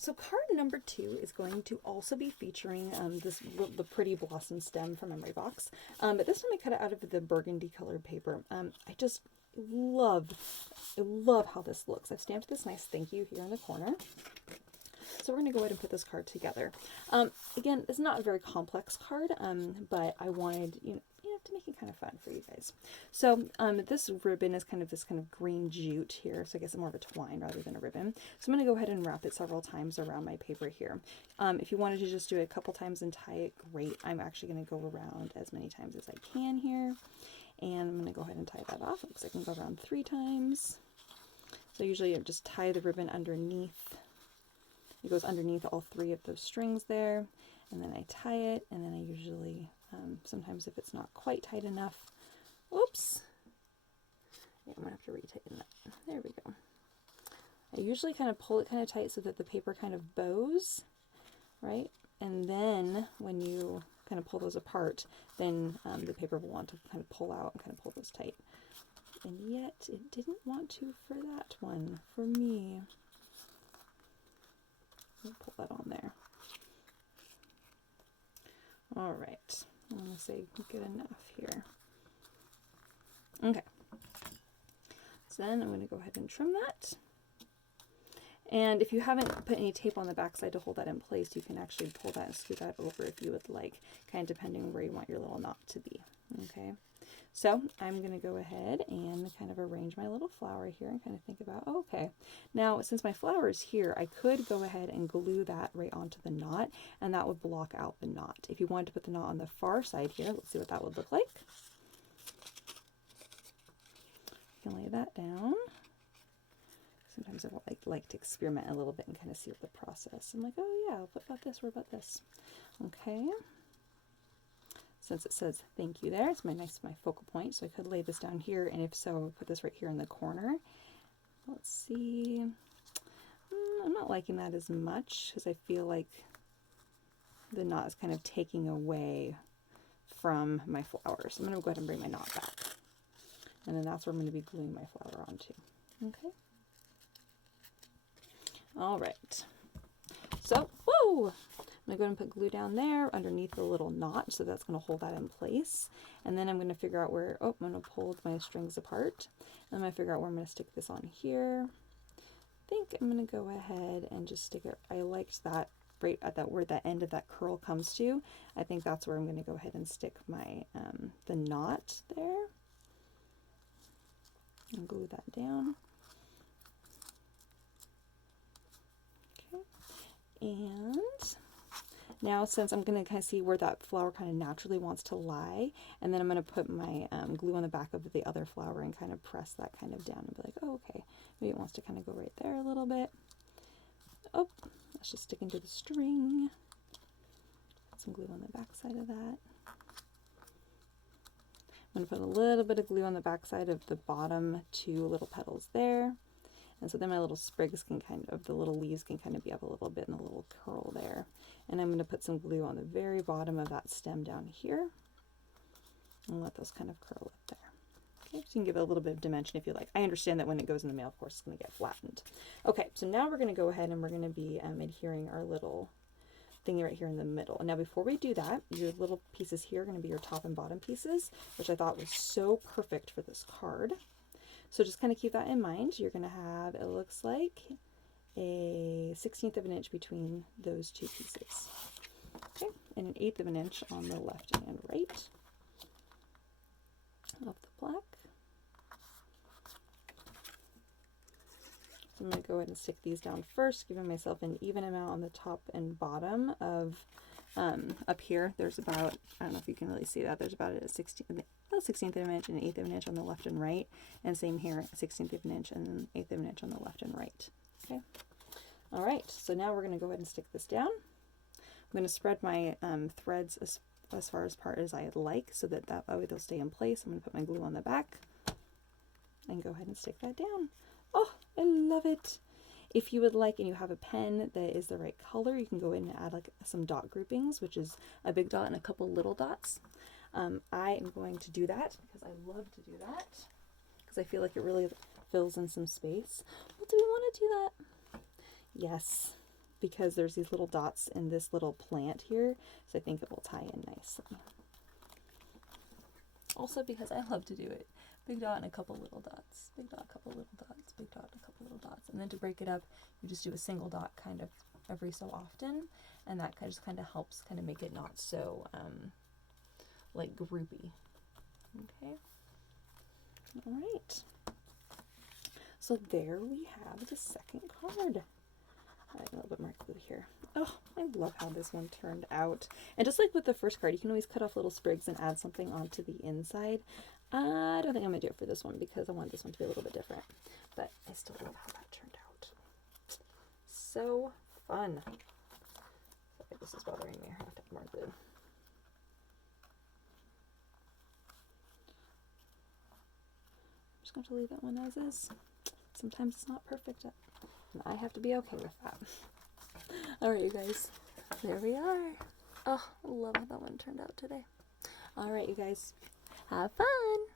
So card number 2 is going to also be featuring the pretty blossom stem from Memory Box, but this time I cut it out of the burgundy colored paper. I just love how this looks. I've stamped this nice thank you here in the corner. So we're going to go ahead and put this card together. Again, it's not a very complex card, but I wanted, to make it kind of fun for you guys. So this ribbon is kind of this kind of green jute here, so I guess it's more of a twine rather than a ribbon. So I'm going to go ahead and wrap it several times around my paper here. If you wanted to just do it a couple times and tie it, great. I'm actually going to go around as many times as I can here. And I'm going to go ahead and tie that off. Looks like I can go around 3 times. So usually I just tie the ribbon underneath. It goes underneath all 3 of those strings there, and then I tie it, and then I usually, sometimes if it's not quite tight enough, oops, yeah, I'm going to have to retighten that. There we go. I usually kind of pull it kind of tight so that the paper kind of bows, right? And then when you kind of pull those apart, then the paper will want to kind of pull out and kind of pull those tight. And yet it didn't want to for that one, for me. We'll pull that on there. All right, I'm going to say good enough here. Okay, so then I'm going to go ahead and trim that. And if you haven't put any tape on the back side to hold that in place, you can actually pull that and scoot that over if you would like, kind of depending on where you want your little knot to be. Okay, so I'm going to go ahead and kind of arrange my little flower here and kind of think about, okay, now since my flower is here, I could go ahead and glue that right onto the knot, and that would block out the knot. If you wanted to put the knot on the far side here, let's see what that would look like. You can lay that down. Sometimes I like to experiment a little bit and kind of see what the process. I'm like, oh yeah, what about this? What about this? Okay. Since it says thank you there, it's my focal point, so I could lay this down here, and if so, I'll put this right here in the corner. Let's see. I'm not liking that as much because I feel like the knot is kind of taking away from my flowers. I'm going to go ahead and bring my knot back, and then that's where I'm going to be gluing my flower onto. Okay. All right. So, whoa! I'm going to go ahead and put glue down there underneath the little knot, so that's going to hold that in place. And then I'm going to figure out where, I'm going to pull my strings apart. And I'm going to figure out where I'm going to stick this on here. I think I'm going to go ahead and just stick it. I liked that right at that where the end of that curl comes to. I think that's where I'm going to go ahead and stick my the knot there. And glue that down. Okay. And now, since I'm going to kind of see where that flower kind of naturally wants to lie, and then I'm going to put my glue on the back of the other flower and kind of press that kind of down and be like, oh, okay, maybe it wants to kind of go right there a little bit. Oh, that's just sticking to the string. Put some glue on the back side of that. I'm going to put a little bit of glue on the back side of the bottom 2 little petals there. And so then my little sprigs can the little leaves can kind of be up a little bit in the little curl there. And I'm going to put some glue on the very bottom of that stem down here and let those kind of curl up there. Okay, so you can give it a little bit of dimension if you like. I understand that when it goes in the mail, of course, it's going to get flattened. Okay, so now we're going to go ahead and we're going to be adhering our little thingy right here in the middle. And now before we do that, your little pieces here are going to be your top and bottom pieces, which I thought was so perfect for this card. So just kind of keep that in mind. You're going to have, it looks like, a 1/16 of an inch between those 2 pieces. Okay, and an 1/8 of an inch on the left and right of the black. So I'm going to go ahead and stick these down first, giving myself an even amount on the top and bottom of, up here, there's about, I don't know if you can really see that, there's about a 16th of an inch and an 1/8 of an inch on the left and right, and same here, a 16th of an inch and an 1/8 of an inch on the left and right. Okay. All right, so now we're going to go ahead and stick this down. I'm going to spread my threads as far apart as I'd like, so that way they'll stay in place. I'm going to put my glue on the back and go ahead and stick that down. Oh, I love it. If you would like, and you have a pen that is the right color, you can go in and add like some dot groupings, which is a big dot and a couple little dots. I am going to do that because I love to do that, because I feel like it really fills in some space. Well, do we want to do that? Yes. because there's these little dots in this little plant here, so I think it will tie in nicely. Also because I love to do it. Big dot and a couple little dots. Big dot, a couple little dots. Big dot, a couple little dots. And then to break it up, you just do a single dot kind of every so often, and that just kind of helps kind of make it not so like groupy. Okay. All right. So there we have the second card. Add a little bit more glue here. Oh, I love how this one turned out. And just like with the first card, you can always cut off little sprigs and add something onto the inside. I don't think I'm going to do it for this one because I want this one to be a little bit different. But I still love how that turned out. So fun. Sorry, this is bothering me. I have to add more glue. I'm just going to leave that one as is. Sometimes it's not perfect. And I have to be okay with that. Alright, you guys. There we are. Oh, I love how that one turned out today. Alright, you guys. Have fun!